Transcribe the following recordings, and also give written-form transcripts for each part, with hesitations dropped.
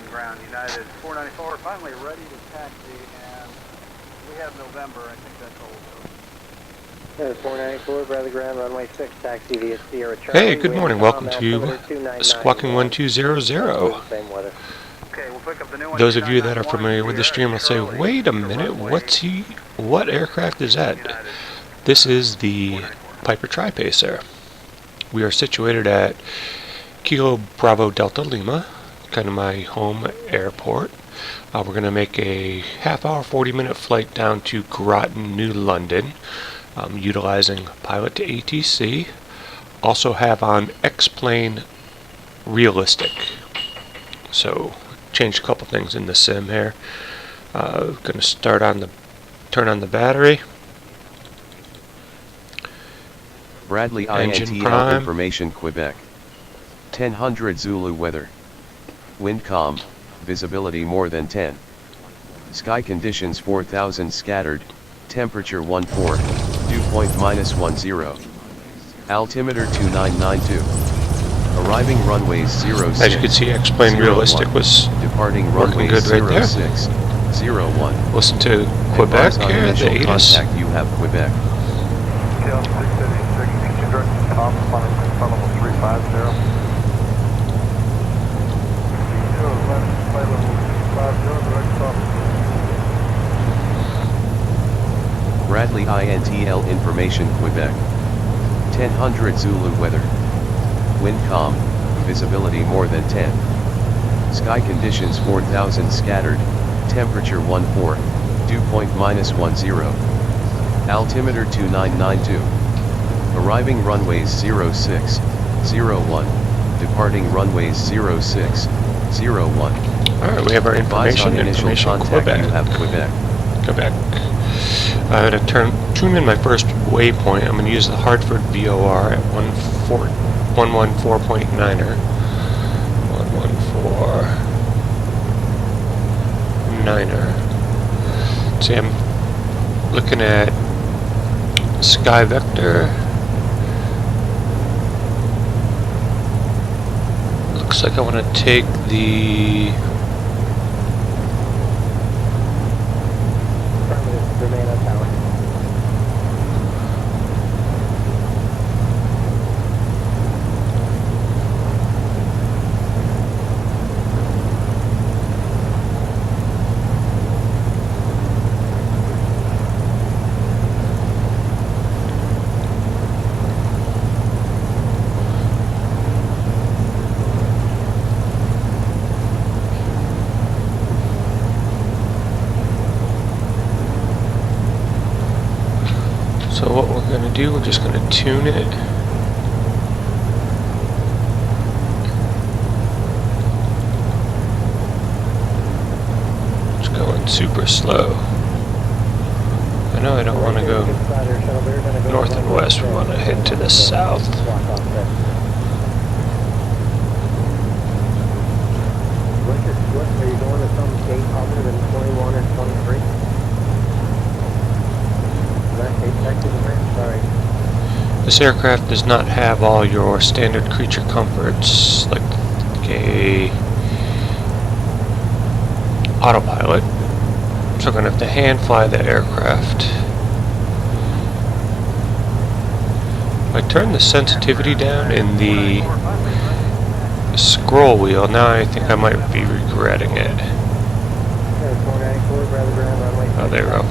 10, ground, United 494, finally ready to taxi, and we have November, I think that's all. 494, Bradley ground, runway 6, taxi via Sierra Charlie. Hey, good morning. Welcome to Squawking 1200. Same weather. Okay, we'll pick up the new one. Those of you that are familiar with the stream will say, wait a minute, what aircraft is that? This is the Piper Tri-Pacer. We are situated at Kilo Bravo Delta Lima, kind of my home airport. We're going to make a half-hour, 40-minute flight down to Groton, New London, utilizing Pilot2ATC. Also have on X-Plane Realistic. So, changed a couple things in the sim here. Going to turn on the battery. Bradley Engine INTL prime. Information Quebec. 1000 Zulu weather. Wind calm, visibility more than 10. Sky conditions 4000 scattered, temperature 14, dew point -10. Altimeter 2992. Arriving runways 06. As you can see, X-Plane Realistic was departing working runways good right there. 06, 01. Listen to Quebec Advise on here, initial the ATIS. contact you have Quebec. Tail 676, exit direct top, flight level 350. Flight level 350, direct top. Bradley INTL Information Quebec. 1000 Zulu weather. Wind calm, visibility more than 10. Sky conditions 4000 scattered, temperature 14, dew point -10. Altimeter 2992. Arriving runways 06, 01. Departing runways 06, 01. Alright, we have our Advise on information initial contact Quebec. you have Quebec. Quebec. I'm going to tune in my first waypoint. I'm going to use the Hartford VOR at 114.9er. 114.9er. See, I'm looking at Sky Vector. Looks like I want to take the Remain on tower. So what we're going to do, we're just going to tune it. It's going super slow. I know I don't want to go north and west, we want to head to the south. Are you going to some gate other than 21 or 23? Sorry. This aircraft does not have all your standard creature comforts like a autopilot, so I'm going to have to hand fly the aircraft. If I turn the sensitivity down in the scroll wheel, now I think I might be regretting it. Oh, there we go.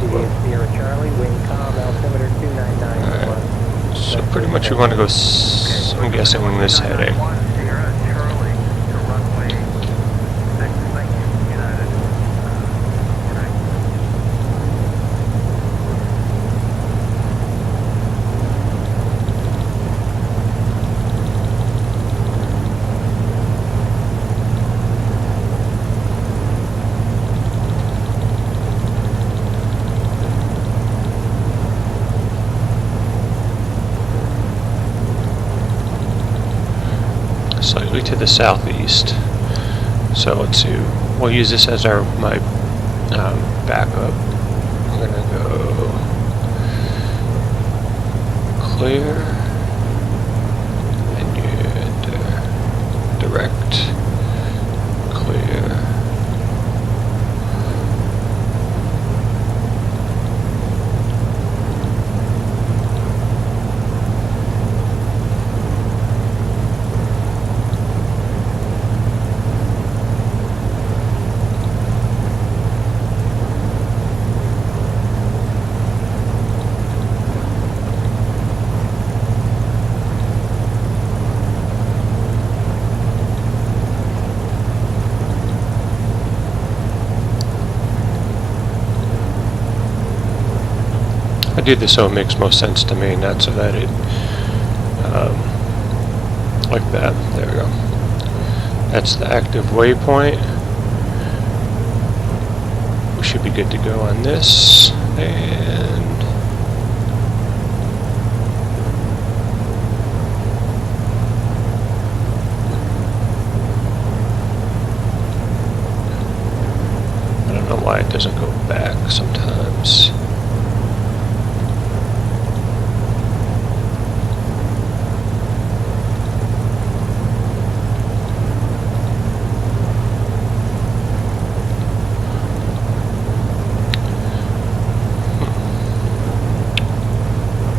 Alright, so pretty much we want to go, I'm guessing, in this heading. Slightly to the southeast. So let's see. We'll use this as my backup. We're gonna go clear and direct, clear. I did this so it makes most sense to me, not so that it, like that. There we go. That's the active waypoint. We should be good to go on this, and I don't know why it doesn't go back sometimes.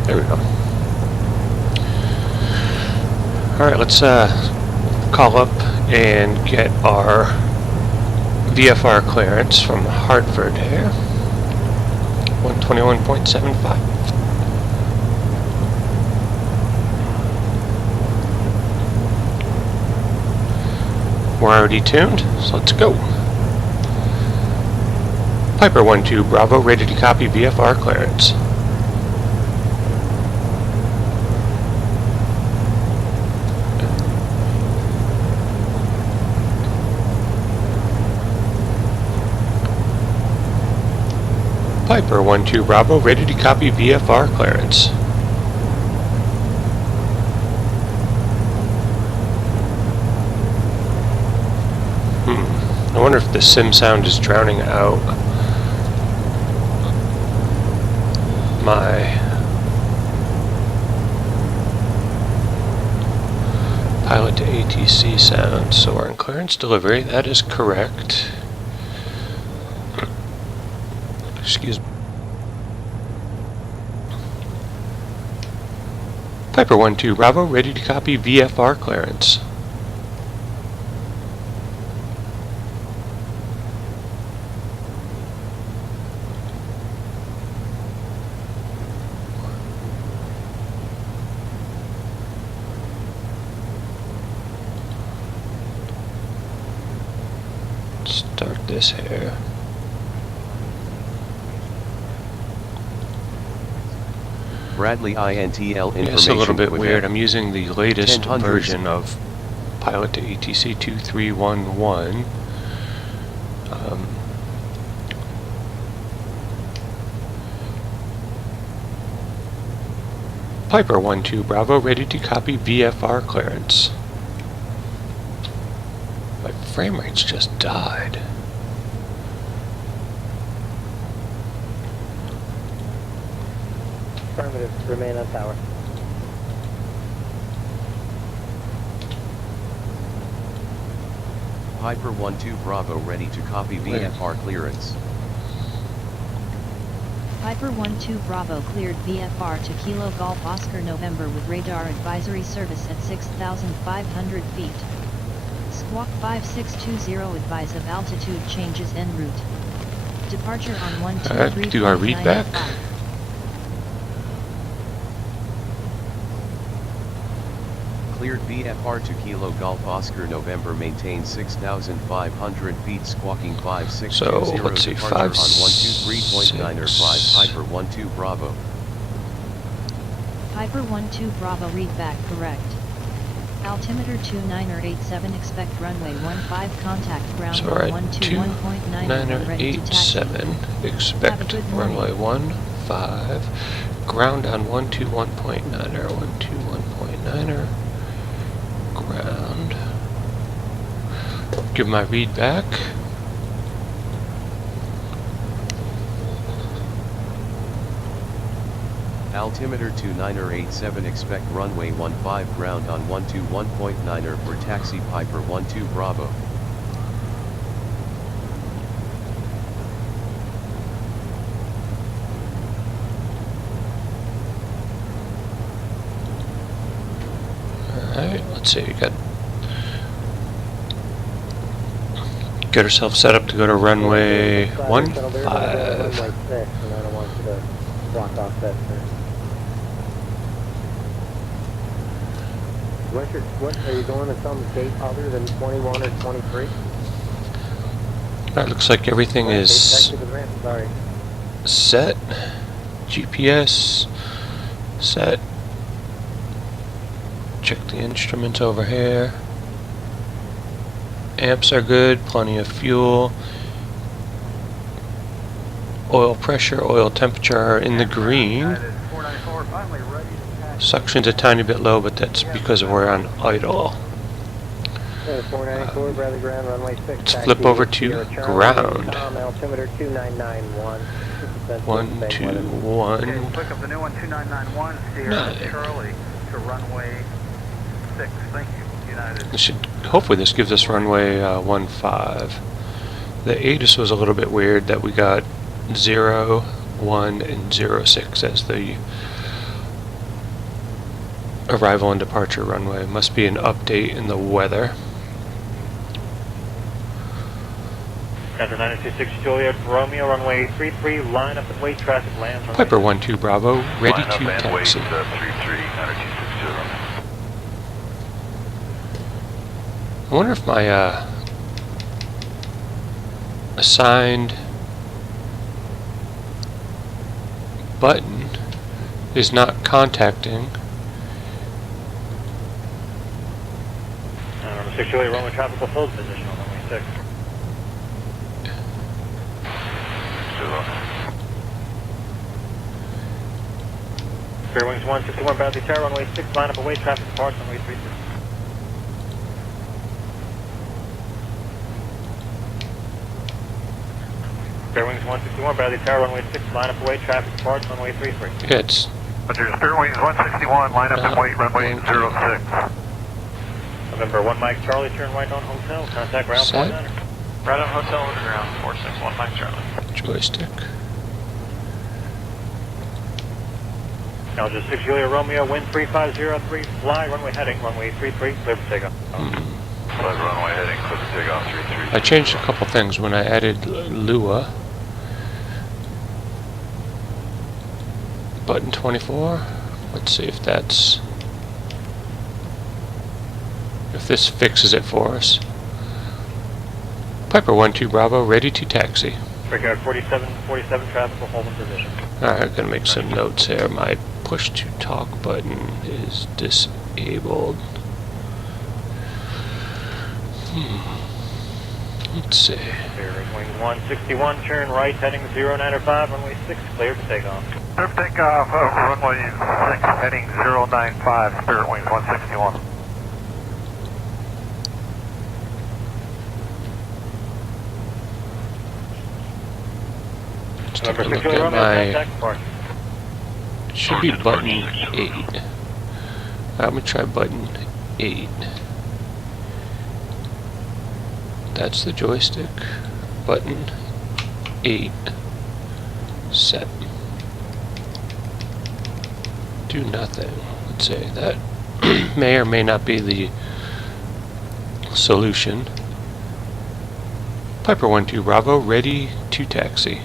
There we go. Alright, let's call up and get our VFR clearance from Hartford here. 121.75. We're already tuned, so let's go. Piper 1-2 Bravo, ready to copy VFR clearance. Piper 1-2 Bravo, ready to copy VFR clearance. I wonder if the sim sound is drowning out my Pilot2ATC sound. So we're in clearance delivery, that is correct. Excuse me. Piper 1-2 Bravo, ready to copy VFR clearance. Start this here. Bradley INTL information. Yeah, it's a little bit with weird. I'm using the latest 1000s. version of Pilot2ATC 2311. Piper 1-2 Bravo, ready to copy VFR clearance. My frame rate's just died. Affirmative. Remain on tower. Piper 1-2 Bravo, ready to copy VFR clearance. Piper 1-2 Bravo cleared VFR to Kilo Golf Oscar November with radar advisory service at 6,500 feet. Squawk 5620 advise of altitude changes en route. Departure on 123. Do our read back? Cleared VFR to Kilo Golf Oscar November, maintain 6,500 feet, squawking 5620. So, let's see, departure on 123.9 or 5. Piper 1-2 Bravo. Piper 1-2 Bravo read back correct. Altimeter 2987, expect runway 15, contact ground So we're at 121.9, ready to taxi. 2987, expect runway 15, ground on 121.9er, 121.9er, ground. Give my read back. Altimeter 2987, expect runway 15, ground on 121.9er for taxi. Piper 1-2 Bravo. Alright, let's see, we got get ourselves set up to go to runway 15. Runway 6, and I don't want you to block off that turn. What are you going to some gate other than 21 or 23? That looks like everything is Back to the ramp, sorry. set. GPS set. Check the instruments over here. Amps are good, plenty of fuel. Oil pressure, oil temperature are in the green. 494, finally ready to taxi. Suction's a tiny bit low, but that's because we're on idle. 494, Bradley Ground, runway 6. Let's flip over to ground. Altimeter 2991. 121. Okay, we'll pick up the new one, 2991, Sierra Charlie to runway 6. Thank you, United. This should, hopefully this gives us runway 15. The ATIS was a little bit weird that we got 0, 1, and 06 as the arrival and departure runway. Must be an update in the weather. Center 926 Juliet, Romeo, runway 33, line up and wait, traffic lands. Piper 12 Bravo, ready Line up to and wait, taxi. 33, 926 I wonder if my assigned button is not contacting. 6 Juliet, Romeo, traffic will hold position on runway 6. Fairwings 161, Bradley Tower, runway 6, line up away, traffic departs, runway 33. Fairwings 161, Bradley Tower, runway 6, line up away, traffic departs, runway 33. Yeah, it's Fairwings 161, line up and wait, runway 06. November 1 Mike Charlie, turn right on hotel, contact ground Set. 49er. Right on hotel over ground, 461 Mike Charlie. joystick. Now just 6 Julia Romeo, wind 3503, fly, runway heading, runway 33, clear for takeoff. Flight runway heading, clear for takeoff, 33. I changed a couple things when I added Lua. Button 24. Let's see if that's... if this fixes it for us. Piper 12 Bravo, ready to taxi. Brickyard 47, traffic will hold in position. Alright, gonna make some notes here. My push to talk button is disabled. Let's see. Clear wing 161, turn right, heading 095, runway 6, clear for takeoff. Clear for takeoff, runway 6, heading 095, Spirit Wings 161. Let's take a November look 6 Julia at Romeo, my... contact departure. should be button 8. I'm gonna try button 8. That's the joystick. Button 8. Set. Do nothing. Let's say that may or may not be the solution. Piper 12 Bravo, ready to taxi.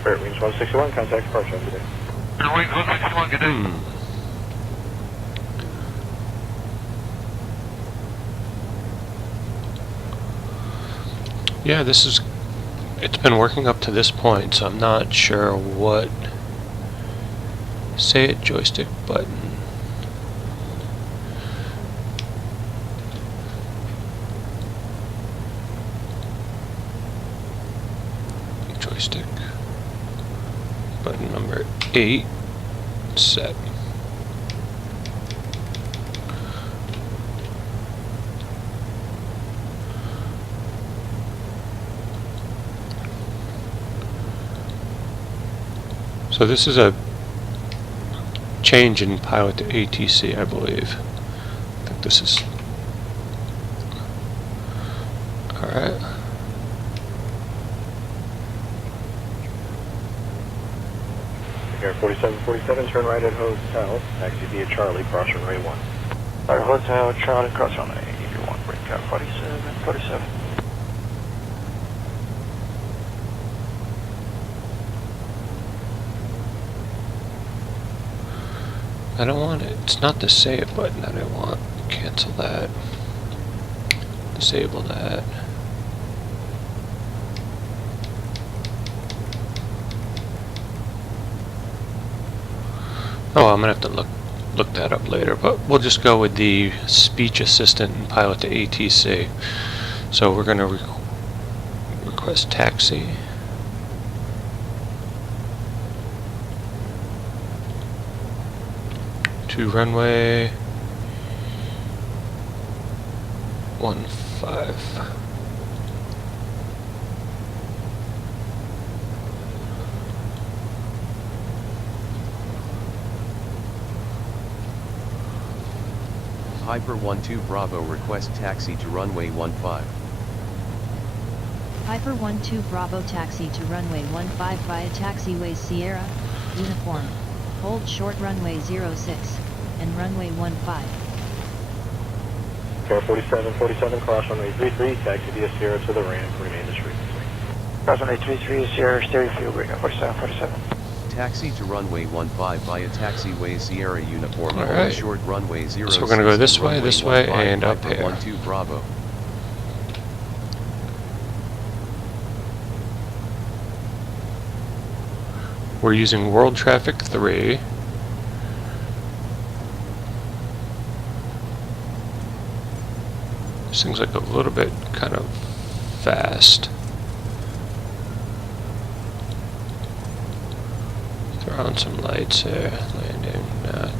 Spirit Wings 161, contact departure today. Spirit Wings 161, good day. Yeah, this is... it's been working up to this point, so I'm not sure what... say it, joystick button. Joystick. Button number 8. Set. So this is a change in Pilot2ATC, I believe. I think this is... alright. Brickyard 47, turn right at hotel, taxi via Charlie, cross runway 1. Hotel, Charlie, cross runway. Got 47, 47. I don't want it. It's not the save button that I want. Cancel that. Disable that. Oh, I'm gonna have to look that up later, but we'll just go with the speech assistant in Pilot2ATC. So we're gonna request taxi. To runway 15. Piper 12 Bravo request taxi to runway 15. Piper 12 Bravo taxi to runway 15 via taxiways Sierra, uniform, hold short runway 06, and runway 15. Car 47, 47, cross runway 33, taxi via Sierra to the ramp, remain discreet. Cross runway 33, Sierra, stereo fuel, bring up 47, 47. Taxi to runway 15 via taxiway Sierra uniform, All hold right. short runway 06. So we're gonna go this way, runway 15, and up Piper here. 12 Bravo. We're using World Traffic 3. This thing's like a little bit kind of fast. Throw on some lights here. Landing,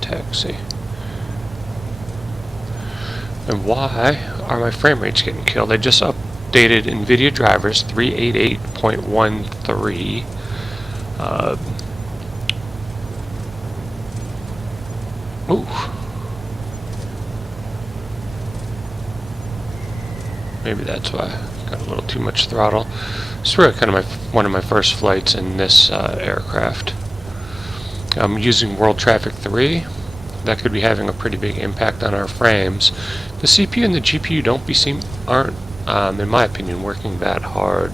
taxi. And why are my frame rates getting killed? I just updated NVIDIA drivers 388.13. Ooh. Maybe that's why. Got a little too much throttle. It's really kind of one of my first flights in this aircraft. I'm using World Traffic 3. That could be having a pretty big impact on our frames. The CPU and the GPU aren't, in my opinion, working that hard.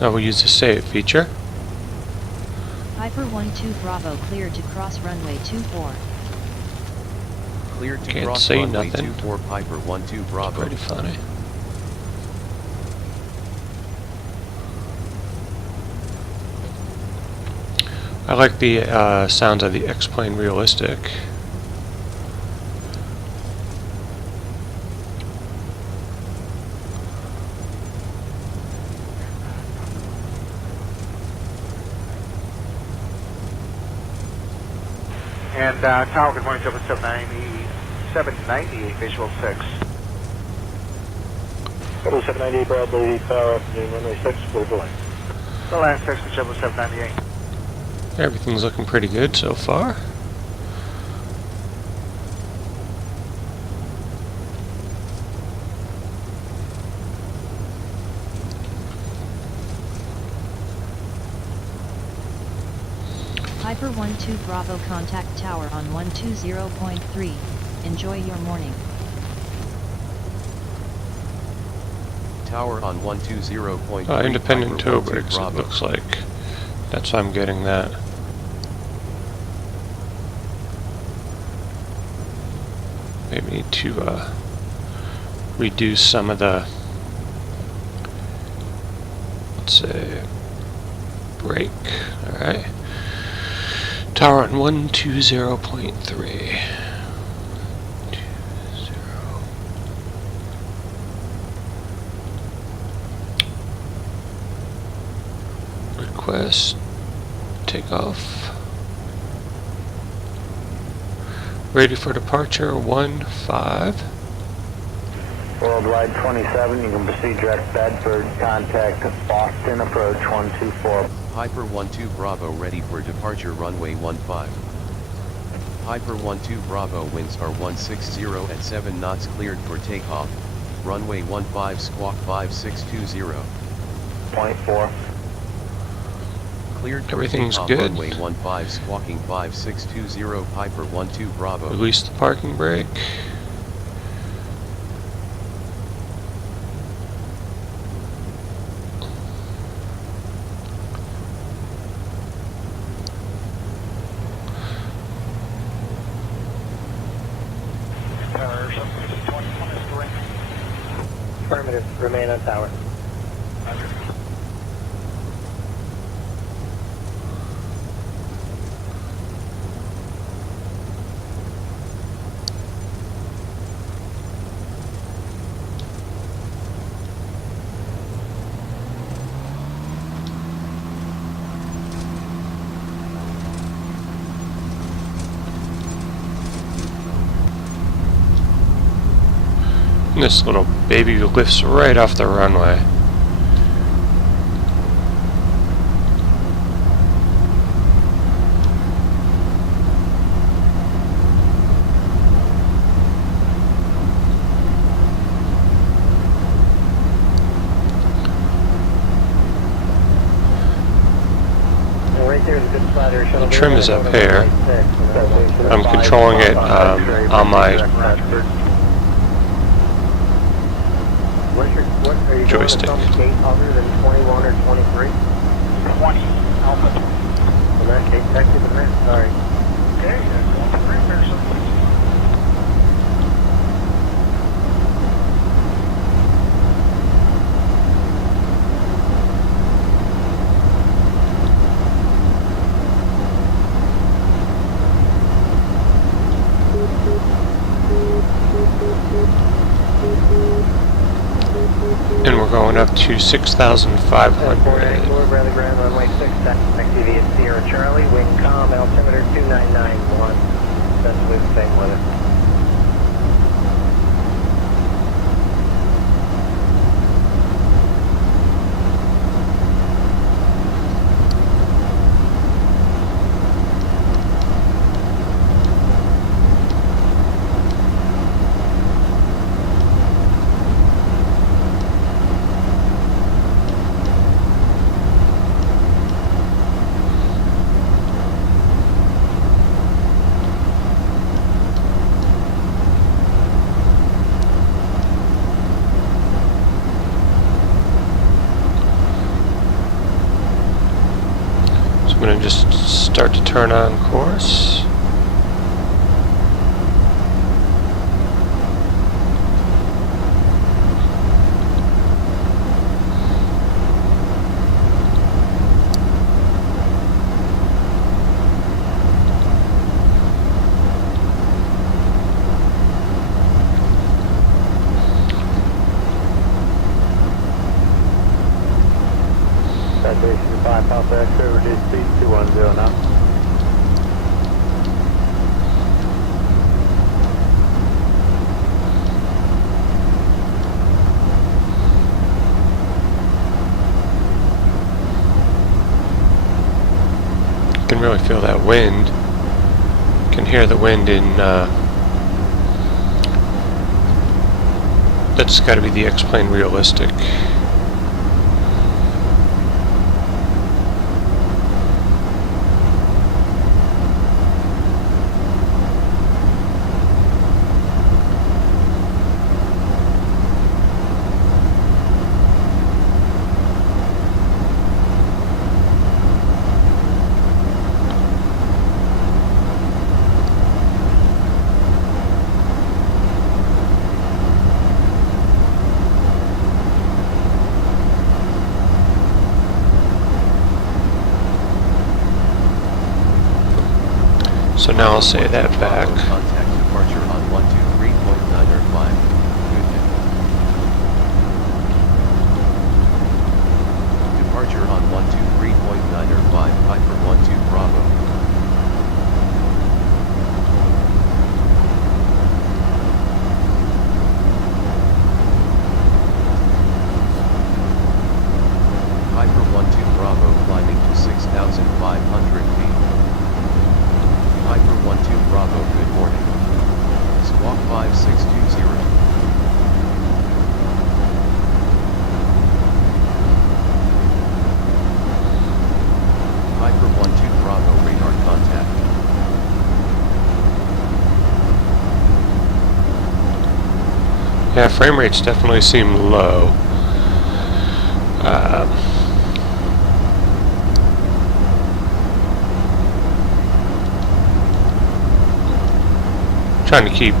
Now we'll use the save feature. Piper 12 Bravo cleared to cross runway 24. Cleared to Can't cross say runway nothing. 24 Piper 12 Bravo. Pretty funny. I like the sounds of the X-Plane realistic. And Tower, good morning, 798, visual 6. 798 Bradley, Tower, afternoon, runway 6, clear to land. The land 6 to 798. Everything's looking pretty good so far. Piper 12 Bravo contact tower on 120.3. Enjoy your morning. Tower on 120.3. Independent Piper toe 12 brakes, it Bravo. looks like. That's why I'm getting that. Maybe need to reduce some of the, let's say, brake. Alright. Tower on 120.3. Request takeoff. Ready for departure 15. Worldwide 27, you can proceed direct Bedford, contact Boston approach 124. Piper 12 Bravo ready for departure runway 15. Piper 12 Bravo winds are 160 at 7 knots cleared for takeoff, runway 15 squawk 5620. 0.4. Cleared for Everything's takeoff, good. runway 15 squawking 5620 Piper 12 Bravo. Release the parking brake. Affirmative. Remain on tower. This little baby lifts right off the runway. Right there is a good spot here. Shuttle The trim is up here. I'm controlling it on my Are you joystick. going to some gate other than 21 or 23? 20, Alpha. Well, that gate, back to the net. Sorry. Okay, going to the rear, so And we're going up to 6,500. Bradley Grand, runway 6, XTV at Sierra Charlie, wing com, altimeter 2991. That's with same weather. I'm going to just start to turn on course. Citation 5 Papa X-ray, reduced speed 210 now. You can really feel that wind. You can hear the wind in, that's got to be the X-Plane Realistic. So now I'll say that back. Contact departure on 123.905. Departure on 123.905 Piper 12 Bravo. 500 feet. Piper 12 Bravo, good morning. Squawk 5620. Piper 12 Bravo, radar contact. Yeah, frame rates definitely seem low. Trying to keep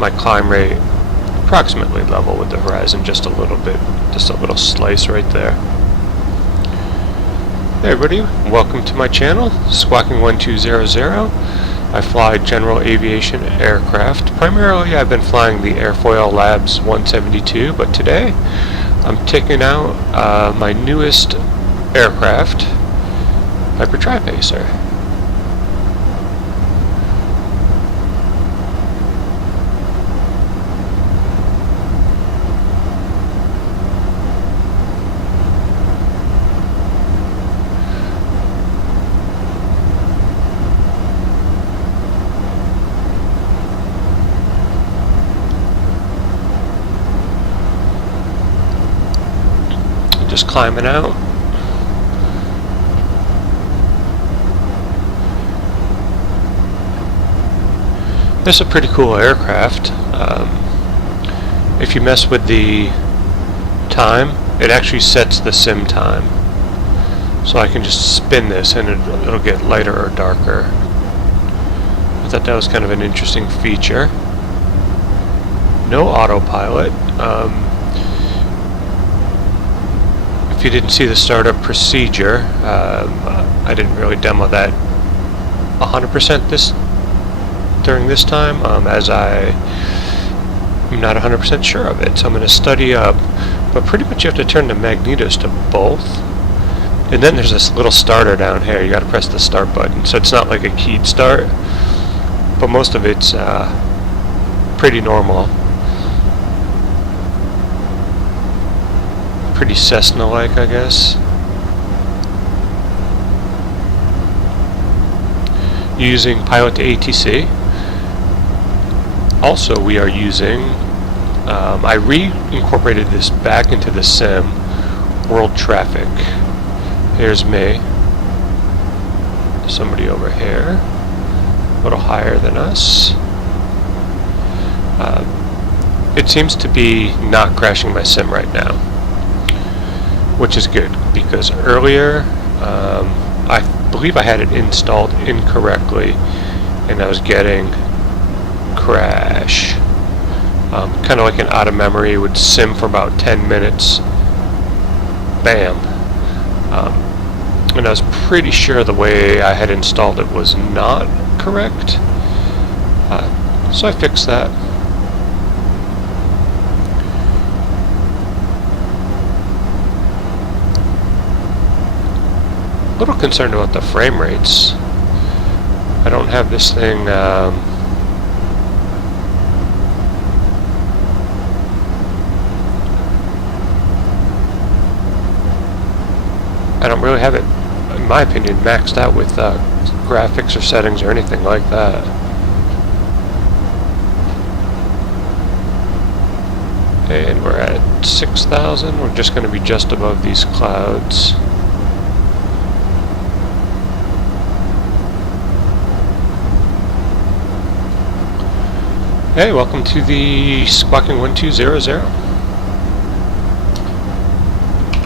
my climb rate approximately level with the horizon, just a little bit, just a little slice right there. Hey everybody, welcome to my channel, Squawking 1200. I fly general aviation aircraft. Primarily I've been flying the Airfoil Labs 172, but today I'm taking out my newest aircraft, Pilot2ATC. Just climbing out. This is a pretty cool aircraft. If you mess with the time, it actually sets the sim time. So I can just spin this and it'll get lighter or darker. I thought that was kind of an interesting feature. No autopilot. If you didn't see the startup procedure, I didn't really demo that 100% during this time, as I'm not 100% sure of it, so I'm going to study up. But pretty much you have to turn the magnetos to both, and then there's this little starter down here. You got to press the start button, so it's not like a keyed start, but most of it's pretty normal. Pretty Cessna-like, I guess. Using Pilot2ATC. Also, we are using, I re-incorporated this back into the sim, world traffic. Here's me. Somebody over here, a little higher than us. It seems to be not crashing my sim right now, which is good, because earlier I believe I had it installed incorrectly and I was getting crash. Kind of like an out of memory. It would sim for about 10 minutes. Bam. And I was pretty sure the way I had installed it was not correct. So I fixed that. A little concerned about the frame rates. I don't have this thing I don't really have it, in my opinion, maxed out with graphics or settings or anything like that. And we're at 6,000. We're just going to be just above these clouds. Hey, welcome to the Squawking 1200.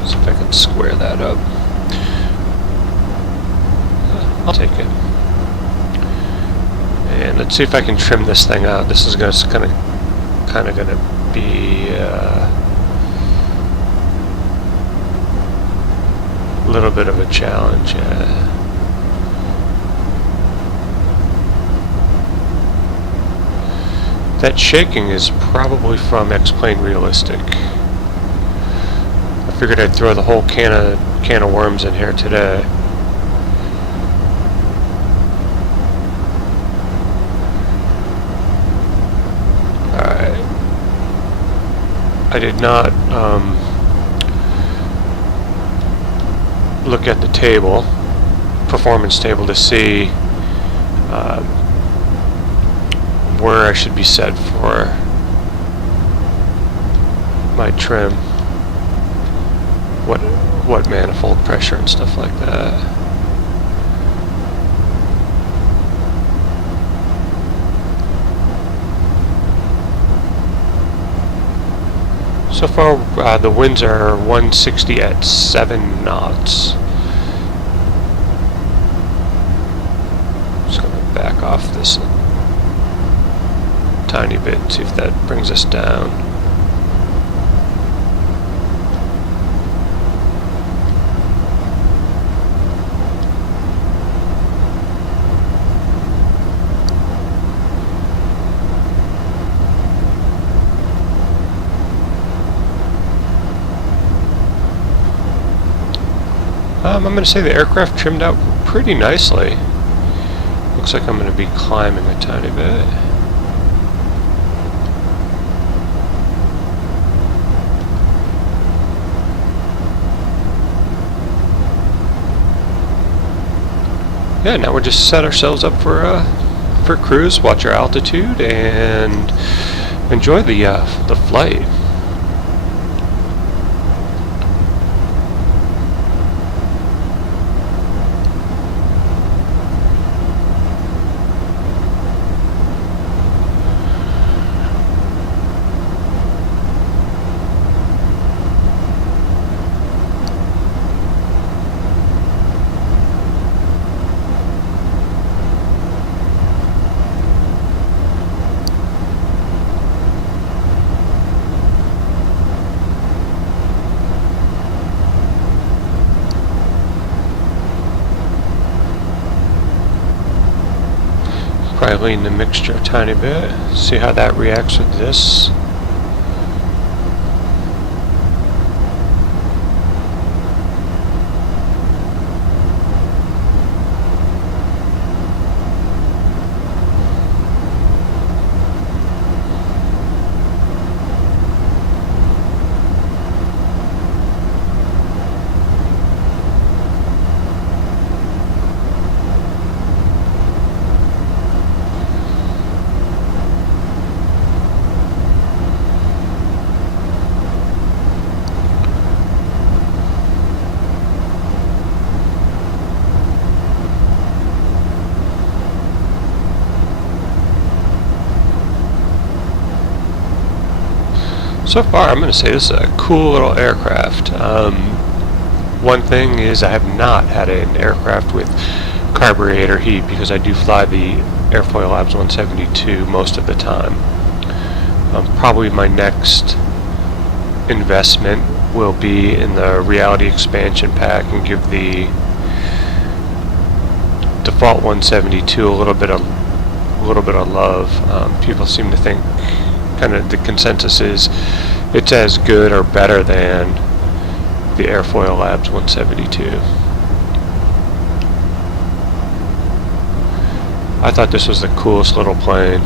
See if I can square that up. I'll take it. And let's see if I can trim this thing out. This is kind of going to be a little bit of a challenge. That shaking is probably from X-Plane Realistic. I figured I'd throw the whole can of worms in here today. Alright. I did not look at the table, performance table to see where I should be set for my trim, what manifold pressure and stuff like that. So far, the winds are 160 at 7 knots. Just gonna back off this tiny bit and see if that brings us down. I'm going to say the aircraft trimmed out pretty nicely. Looks like I'm going to be climbing a tiny bit. Yeah, now we're just set ourselves up for cruise, watch our altitude, and enjoy the flight. Probably lean the mixture a tiny bit, see how that reacts with this. So far, I'm going to say this is a cool little aircraft. One thing is I have not had an aircraft with carburetor heat because I do fly the Airfoil Labs 172 most of the time. Probably my next investment will be in the Reality expansion pack and give the default 172 a little bit of love. People seem to think, kind of the consensus is it's as good or better than the Airfoil Labs 172. I thought this was the coolest little plane.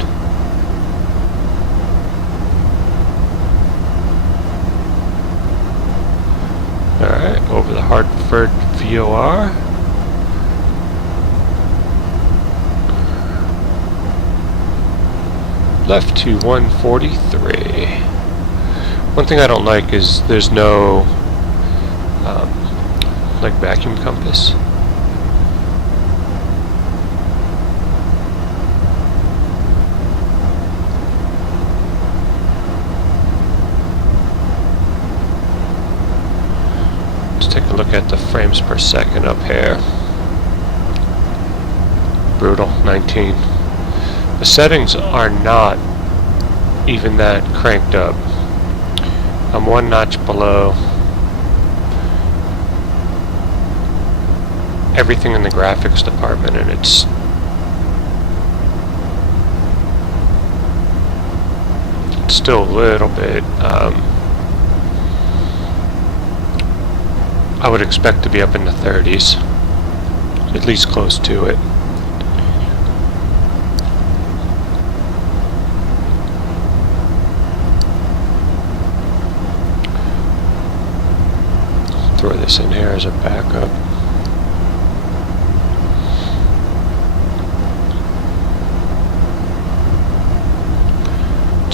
Alright, over the Hartford VOR. Left to 143. One thing I don't like is there's no like vacuum compass. Let's take a look at the frames per second up here. Brutal, 19. The settings are not even that cranked up. I'm one notch below everything in the graphics department, and it's still a little bit I would expect to be up in the 30s, at least close to it. Throw this in here as a backup.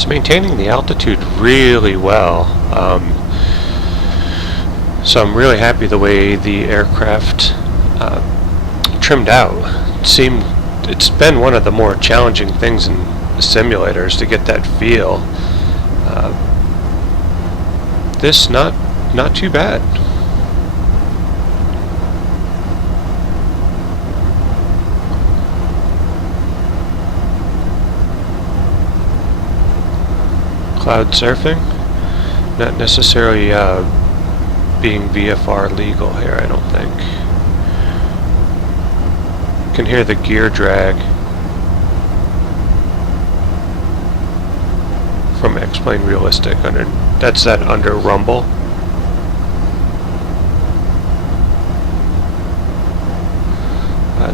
it's maintaining the altitude really well. So I'm really happy the way the aircraft trimmed out. It's been one of the more challenging things in simulators to get that feel. This not too bad. Cloud surfing, not necessarily being VFR legal here, I don't think. You can hear the gear drag from X-Plane Realistic. That's that under rumble.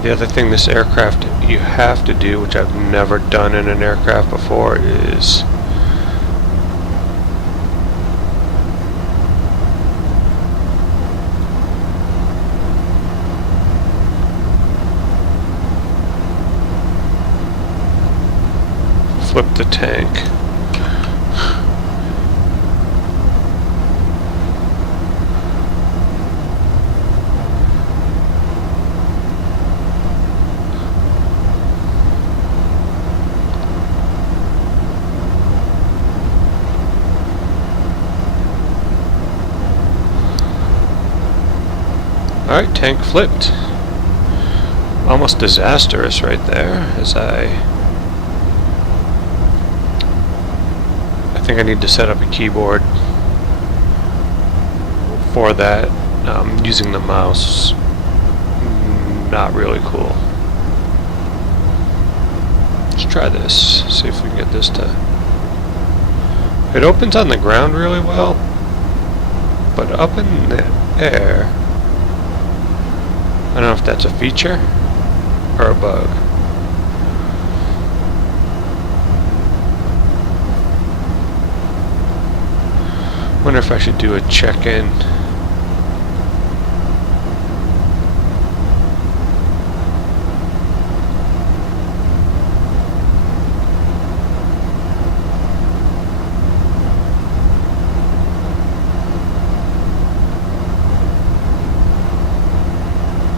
The other thing this aircraft you have to do, which I've never done in an aircraft before, is flip the tank. Alright, tank flipped. Almost disastrous right there, as I think I need to set up a keyboard for that. Using the mouse, not really cool. Let's try this, see if we can get this to... It opens on the ground really well, but up in the air, I don't know if that's a feature or a bug. Wonder if I should do a check-in.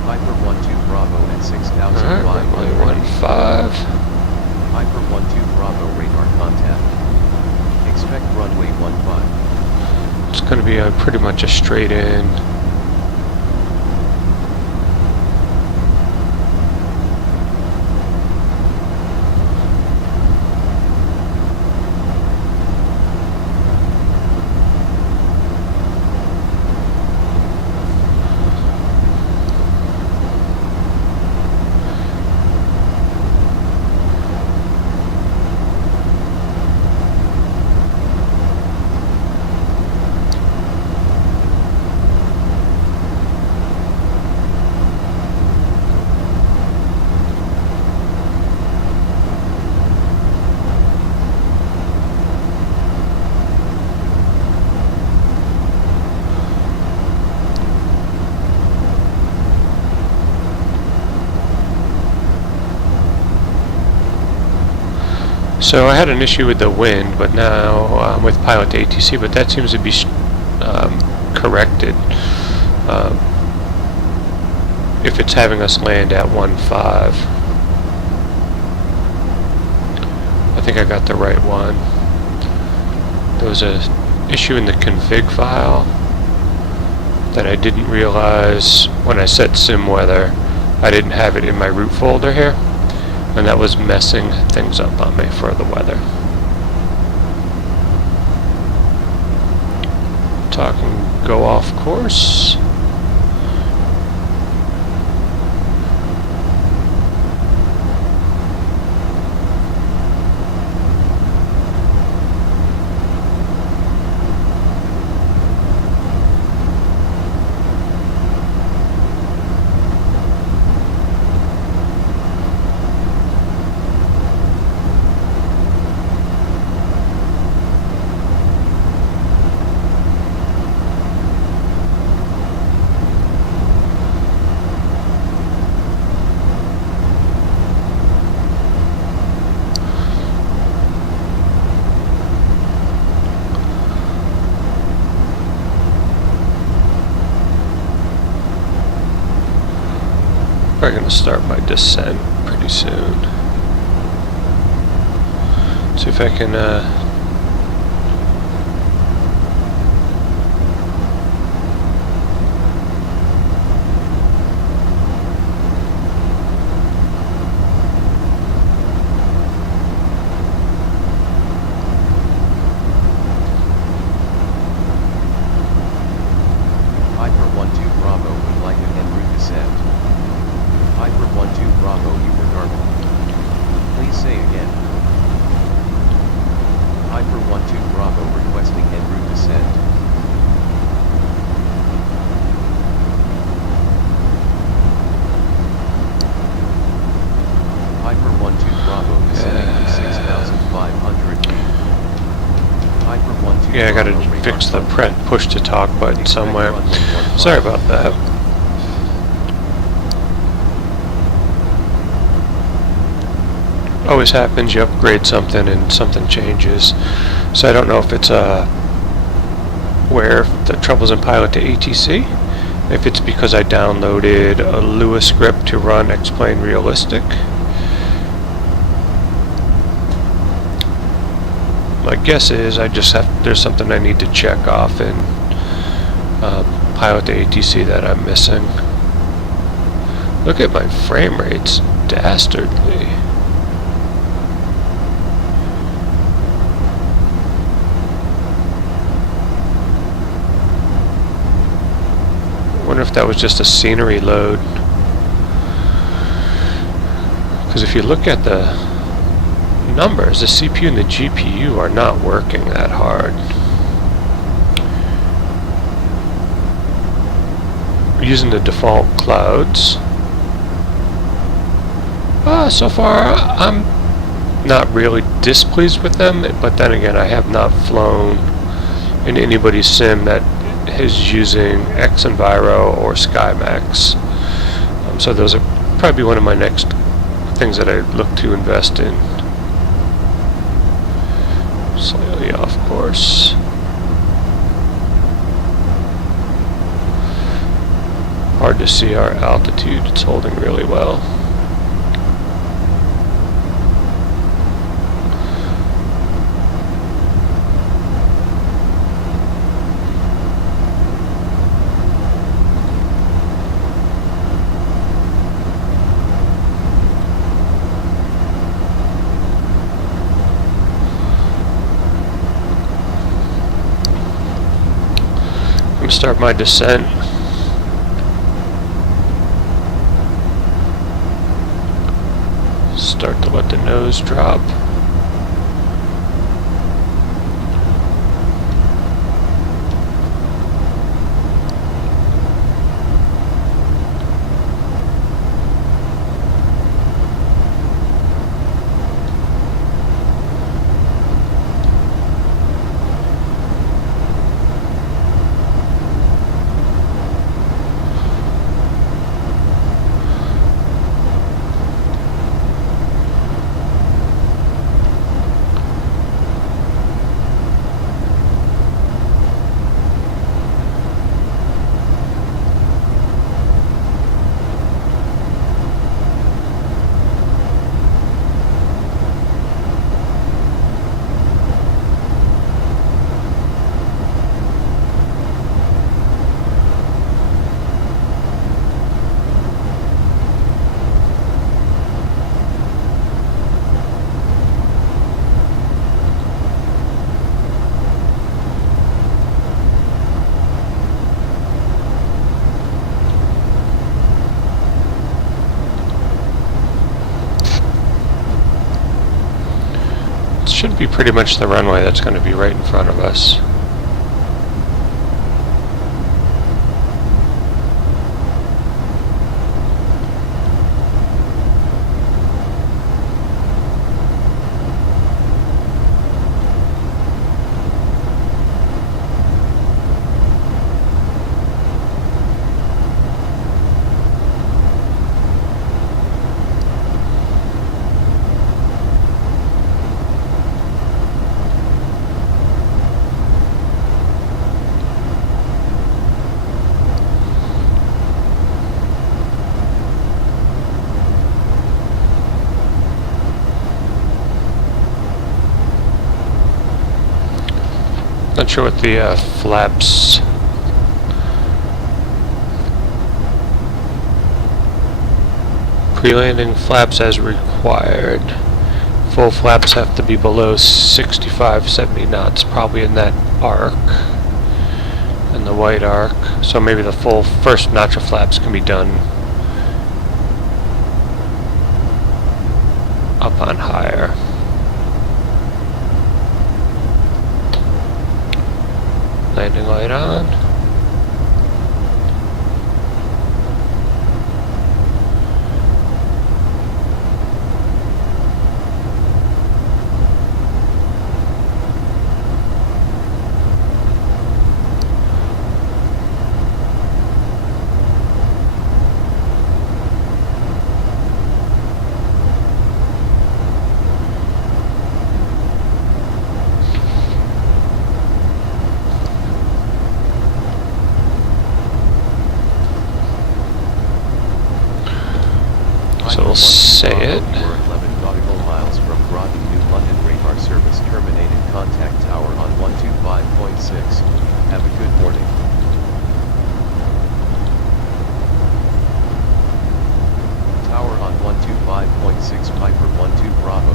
Piper 12 Bravo at 6,000. Alright, runway 15. Piper 12 Bravo radar contact. Expect runway 15. It's going to be pretty much a straight in. So I had an issue with the wind, but now with Pilot2ATC, but that seems to be corrected if it's having us land at 15. I think I got the right one. There was an issue in the config file that I didn't realize when I set sim weather. I didn't have it in my root folder here, and that was messing things up on me for the weather. Talking go off course. gonna start my descent pretty soon. See if I can Piper 12 Bravo would like an en route descent. Piper 12 Bravo, you were garbled. Please say again. Piper 12 Bravo requesting en route descent. Piper 12 Bravo descending to 6,500 feet. Piper 12 yeah, I gotta Bravo fix the radar push to talk button Expect somewhere. runway 15. Sorry about that. Always happens, you upgrade something and something changes. So I don't know if it's where the trouble's in Pilot2ATC, if it's because I downloaded a Lua script to run X-Plane Realistic. My guess is there's something I need to check off in Pilot2ATC that I'm missing. Look at my frame rates, dastardly. Wonder if that was just a scenery load. Because if you look at the numbers, the CPU and the GPU are not working that hard. We're using the default clouds. So far, I'm not really displeased with them, but then again, I have not flown in anybody's sim that is using XEnviro or SkyMax. So those are probably one of my next things that I look to invest in. Slightly off course. Hard to see our altitude, it's holding really well. I'm gonna start my descent. Start to let the nose drop. Should be pretty much the runway that's going to be right in front of us. Not sure what the flaps. Pre-landing flaps as required. Full flaps have to be below 65, 70 knots, probably in that arc, in the white arc. So maybe the full first notch of flaps can be done up on higher. Landing light on. So we'll say it. We're 11 nautical miles from Groton, New London. Radar service terminated. Contact tower on 125.6. Have a good morning. Tower on 125.6. Piper 12 Bravo.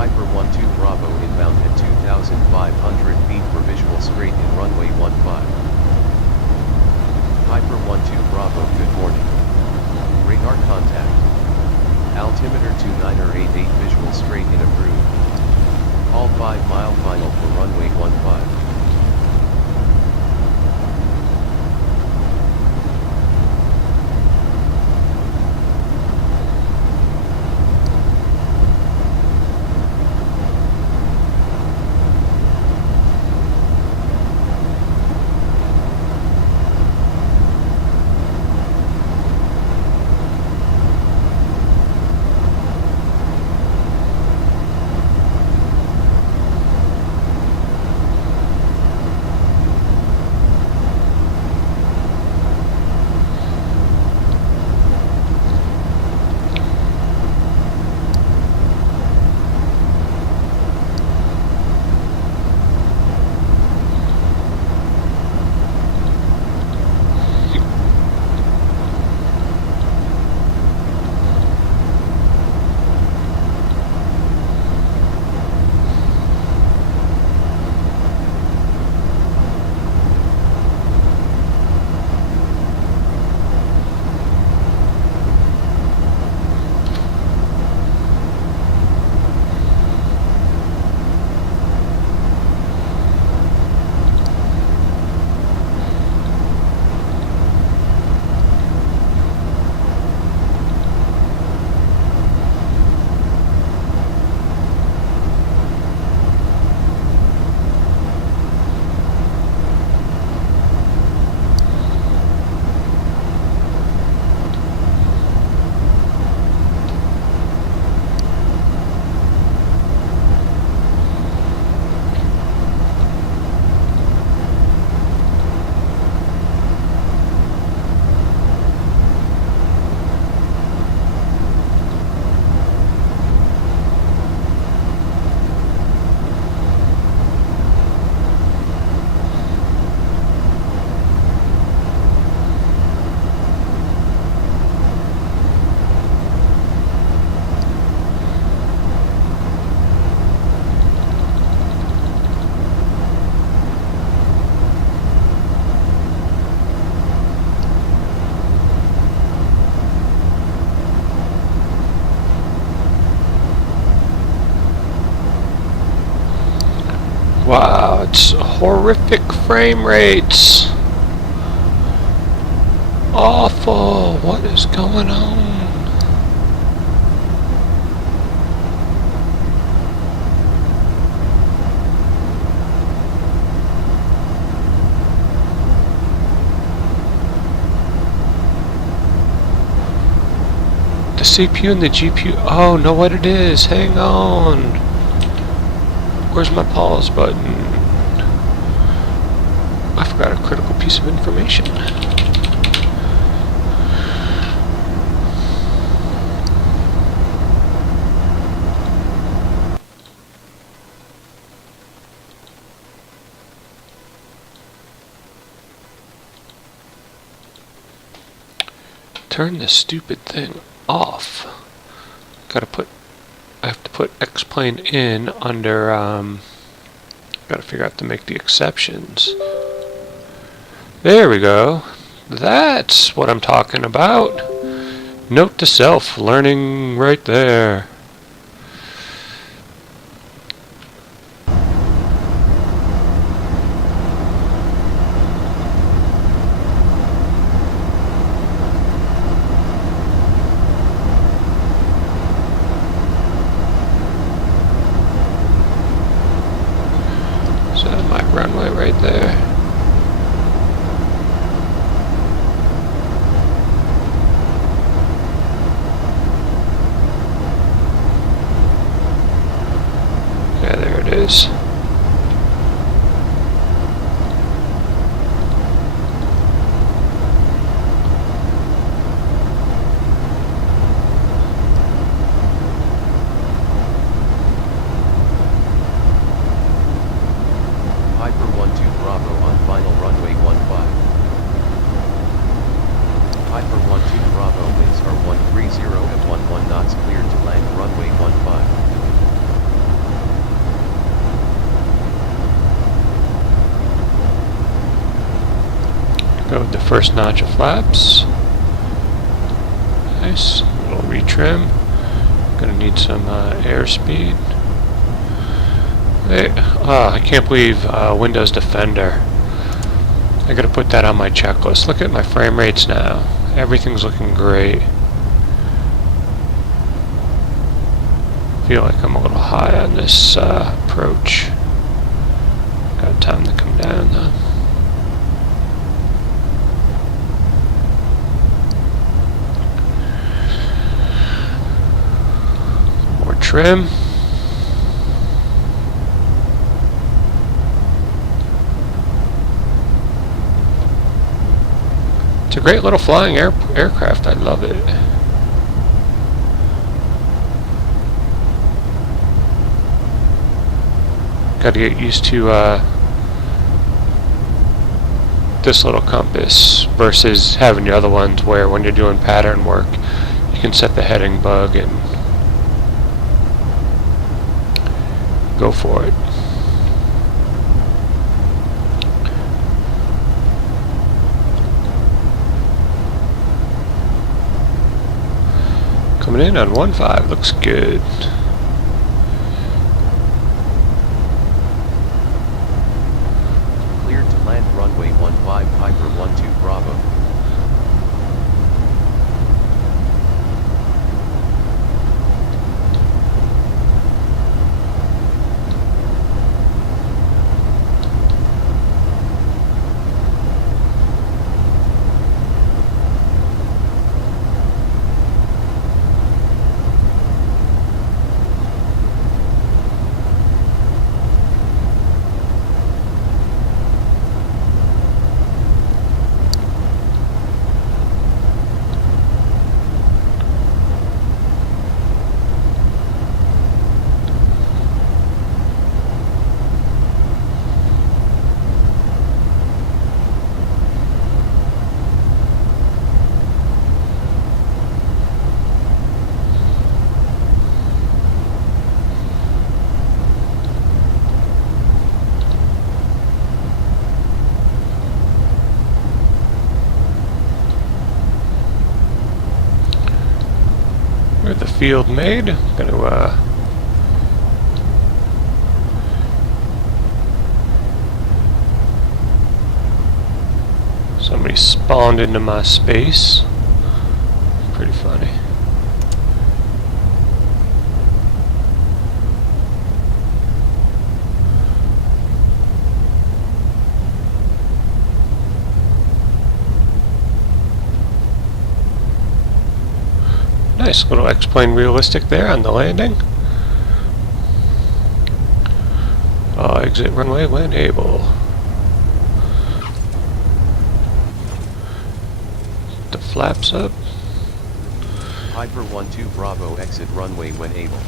Piper 12 Bravo inbound at 2,500 feet for visual straight in runway 15. Piper 12 Bravo, good morning. Radar contact. Altimeter 2988 visual straight in approved. Call 5 mile final for runway 15. Wow, it's horrific frame rates. Awful. What is going on? CPU and the GPU. Oh, know what it is. Hang on. Where's my pause button? I forgot a critical piece of information. Turn this stupid thing off. I have to put X-plane in under, gotta figure out to make the exceptions. There we go. That's what I'm talking about. Note to self, learning right there. So my runway right there. Yeah, there it is. Piper 12 Bravo on final runway 15. Piper 12 Bravo winds are 130 at 11 knots, cleared to land runway 15. Go with the first notch of flaps. Nice. A little retrim. Gonna need some airspeed. Hey, I can't believe Windows Defender. I gotta put that on my checklist. Look at my frame rates now. Everything's looking great. Feel like I'm a little high on this approach. Got time to come down though. More trim. It's a great little flying aircraft. I love it. Got to get used to this little compass versus having the other ones where when you're doing pattern work you can set the heading bug and go for it. Coming in on 15, looks good. Cleared to land runway 15 Piper 12 Bravo. The field made. Gonna somebody spawned into my space. Pretty funny. Nice. Little X-plane realistic there on the landing. Exit runway when able. The flaps up. Piper 12 Bravo exit runway when able.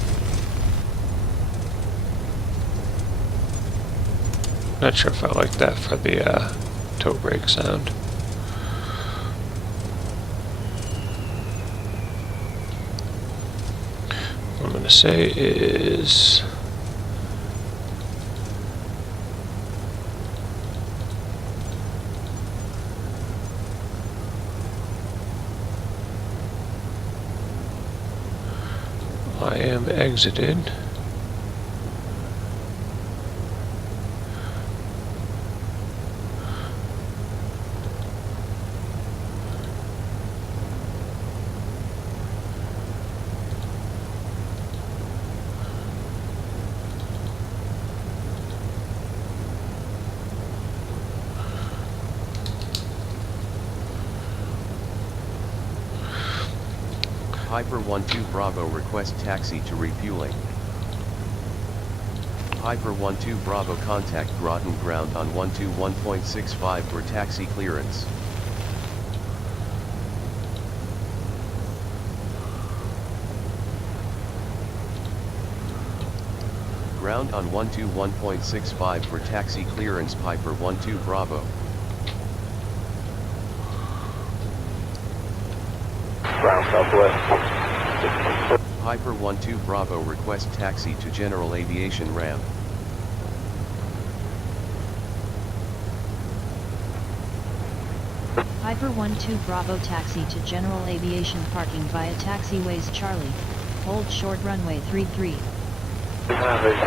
Not sure if I like that for the toe brake sound. What I'm going to say is I am exited. Piper 12 Bravo request taxi to refueling. Piper 12 Bravo contact Groton ground on 121.65 for taxi clearance. Ground on 121.65 for taxi clearance Piper 12 Bravo. Ground southwest. Piper 12 Bravo request taxi to General Aviation ramp. Piper 12 Bravo taxi to General Aviation parking via taxiways Charlie. Hold short runway 33. Southwest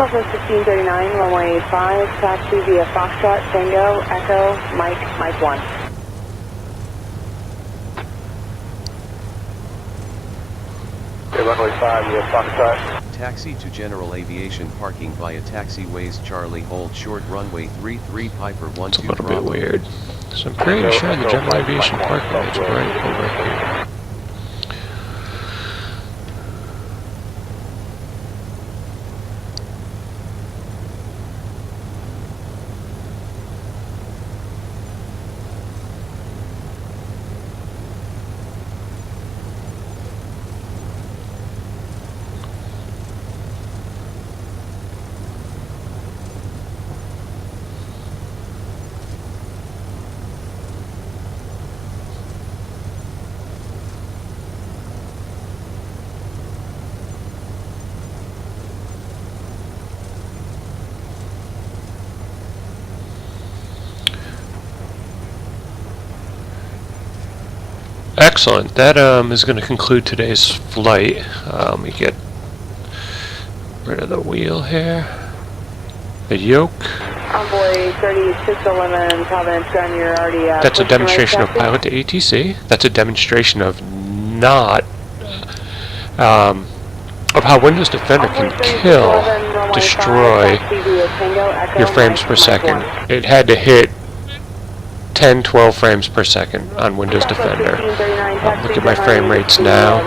1639, runway 5, taxi via Foxtrot, Tango, Echo, Mike 1. Runway 5, you have Foxtrot. Taxi to General Aviation parking via taxiways Charlie hold short runway 33 Piper 12 it's a little Bravo. bit weird. So I'm pretty sure the General Aviation parking is right over here. Excellent. That is going to conclude today's flight. We get rid of the wheel here. The yoke. Envoy 3611, Providence Gun, you're already That's a demonstration of Pilot2ATC. That's a demonstration of not of how Windows Defender can kill, destroy your frames per second. It had to hit 10, 12 frames per second on Windows Defender. Look at my frame rates now.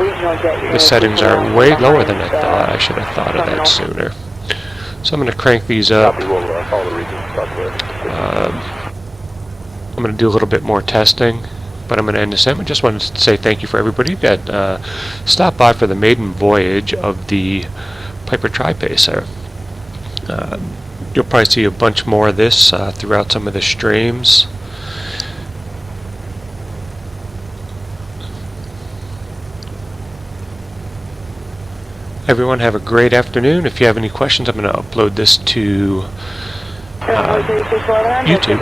The settings are way lower than I thought. I should have thought of that sooner. So I'm going to crank these up. I'm going to do a little bit more testing, but I'm going to end this. I just wanted to say thank you for everybody that stopped by for the maiden voyage of the Piper Tri-Pacer. You'll probably see a bunch more of this throughout some of the streams. Everyone have a great afternoon. If you have any questions, I'm going to upload this to YouTube.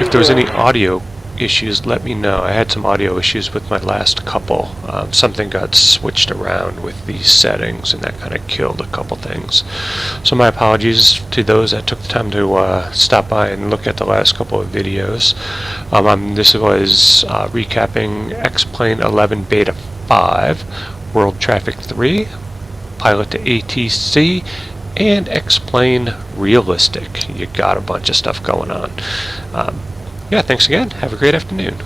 If there was any audio issues, let me know. I had some audio issues with my last couple. Something got switched around with these settings, and that kind of killed a couple things. So my apologies to those that took the time to stop by and look at the last couple of videos. This was recapping X-Plane 11 Beta 5, World Traffic 3, Pilot2ATC, and X-Plane Realistic. You got a bunch of stuff going on. Yeah, thanks again. Have a great afternoon.